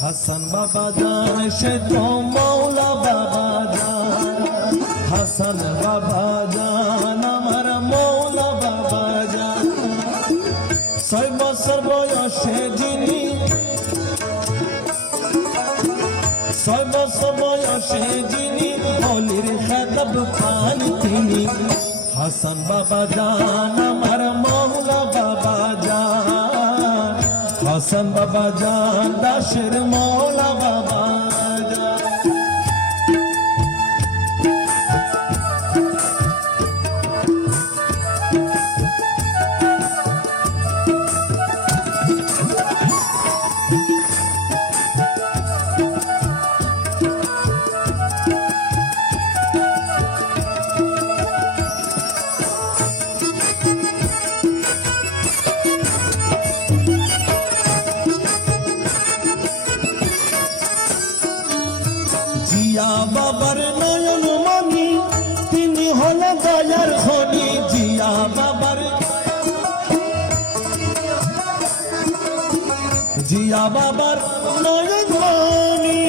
হাসান বাবা জান সে মৌলা বাবা জান হাসান বাবা জান আমার মৌলা বাবা জান ছয় বছর বয়সে যিনি, ছয় বছর বয়সে যিনি অলির খেতাব পান তিনি। হাসান বাবা জান আমার মৌলা বাবা জান হাসান বাবা জান দাসের মৌলা বাবার নয়ন মনি, তিনি হল দয়ার খনি, জিয়া বাবার। জিয়া বাবার নয়ন মনি।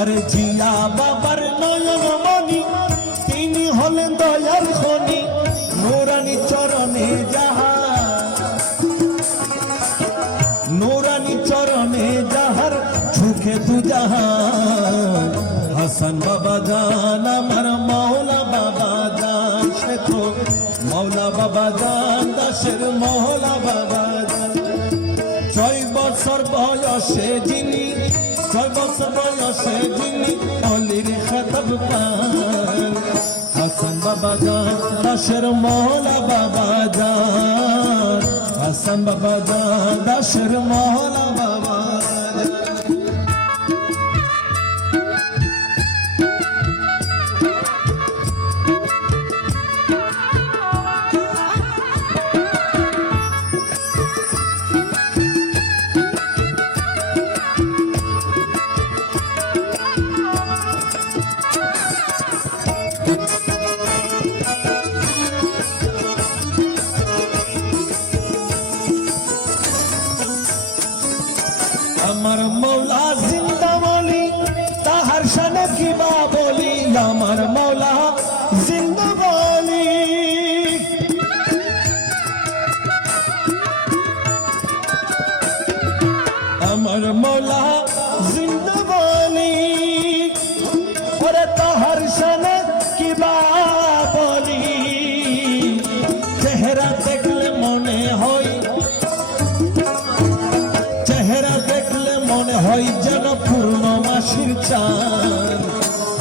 আরে জিয়া বাবার নয়ন মনি, তিনি হলেন দয়ার খনি, নোরানি চরণে যাহা। নুরানি চরণে যাহার ঝুঁকে তু জাহান হাসান বাবা জান, আমার মৌলা বাবা জান, সে তো মৌলা বাবা জান, দাসের মৌলা বাবা জান। ছয় বছর বয়সে যিনি, ছয় বছর বয়সে যিনি অলির খতব পান। হাসান বাবা জান, দাসের মৌলা বাবা জান। হাসান বাবা জান দাসের আমার মৌলা জিন্দা বলি তাহার সানে কিবা বলি? আমার মৌলা জিন্দা বলি আমার মৌলা জিন্দা বলি তাহার সানে মনে হয় যেন পূর্ণমাসির চান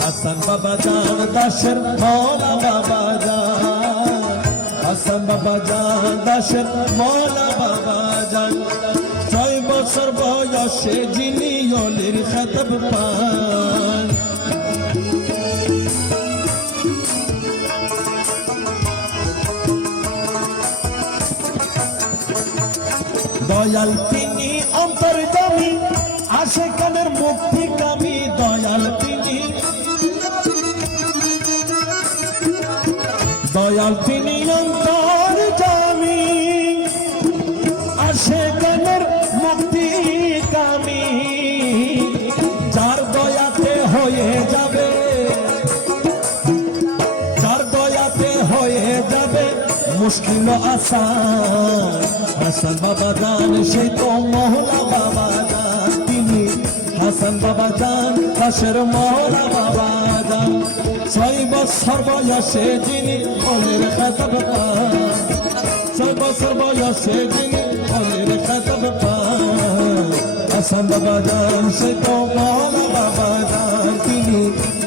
হাসান বাবা জান দাসের মৌলা বাবা জান হাসান বাবা জান দাসের মৌলা বাবা জান ছয় বছর বয়সে যিনি অলির খেতব পান। দয়াল তিনি অন্তর্জামী আসে কানের মুক্তি কামি দয়াল তিনি। দয়াল তিনি অন্তর্জামী আসে কানের মুক্তি কামি। যার দয়াতে হয়ে যাবে, যার দয়াতে হয়ে যাবে মুশকিল আসান। হাসান বাবা জান সেই তো মহলা। হাসান বাবা জান কাশের মহলা বাবা জান। ছয় বছর বয়সে যিনি অলির খেতাব পান। ছয় বছর বয়সে যিনি অলির খেতাব পান। হাসান বাবা জান সেই তো মহলা বাবা জান। তিনি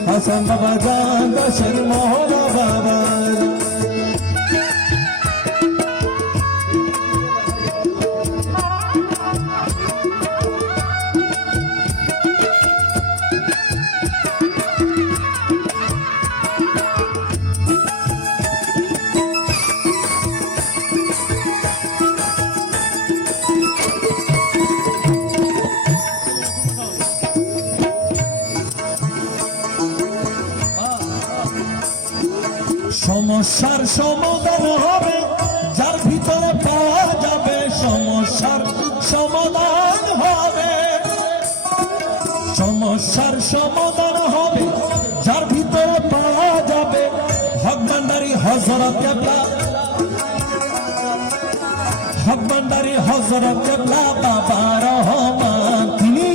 হাসান বাবা জান দাসের মহলা বাবা সমস্যার সমাধান হবে, যার ভিতরে পাওয়া যাবে সমস্যার সমাধান হবে। সমস্যার সমাধান হবে, যার ভিতরে পাওয়া যাবে ভগবানদারি হজরত ভগবানদারি হজরত কেবলা বাবা রহমান, তিনি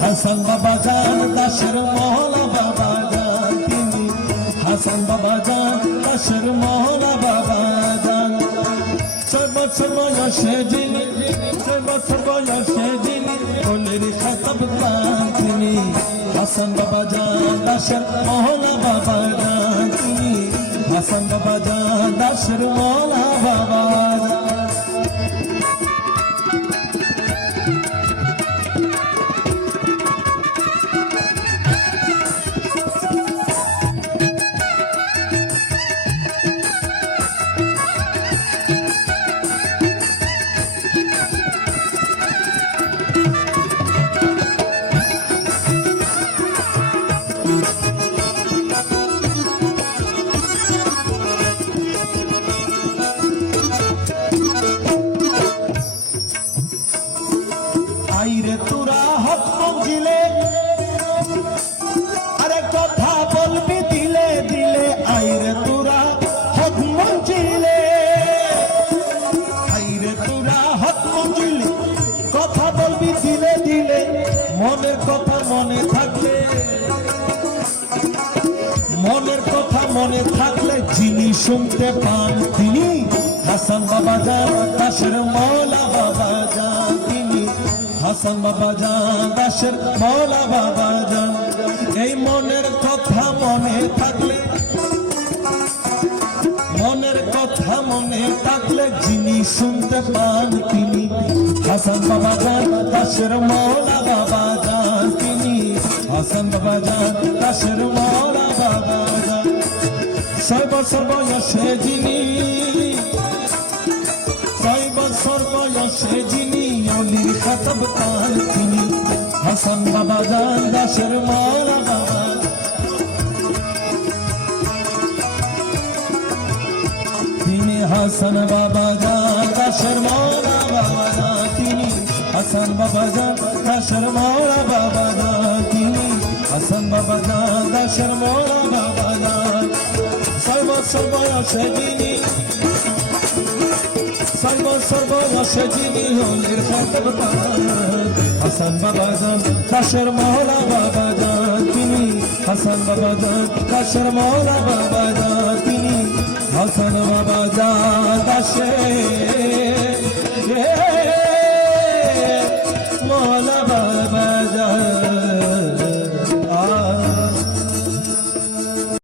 হাসান বাবা জান দাসের ছয় বছর বয়সে যিনি কোলের খাতাব তিনি হাসান বাবা জান দাসের মহলা বাবা জান তিনি হাসান বাবা জান দাসের মহলা বাবা যিনি শুনতে পান তিনি। হাসান বাবা যান, দাসের মৌলা বাবা যান তিনি। হাসান বাবা যান, দাসের মৌলা বাবা যান। এই মনের কথা মনে থাকলে মনের কথা মনে থাকলে যিনি শুনতে পান তিনি। হাসান বাবা যান, দাসের মৌলা বাবা যান তিনি। হাসান বাবা যান, দাসের মৌলা বছর বয়সে যিনি, ছয় বছর বয়সে যিনি অলির খাতাব পান তিনি। বাবা যান দাসের বাবা। তিনি হাসান বাবা যান দাসের বাবা তিনি। হাসান বাবা যান দাসের বাবা বছর বয়সে যিনি বছর বয়সে যিনি হলের খাতব হাসান বাবা যান, দাসের মহলা বাবা যান তিনি। হাসান বাবা যান, দাসের মহলা বাবা যান তিনি। হাসান বাবা যান দাসে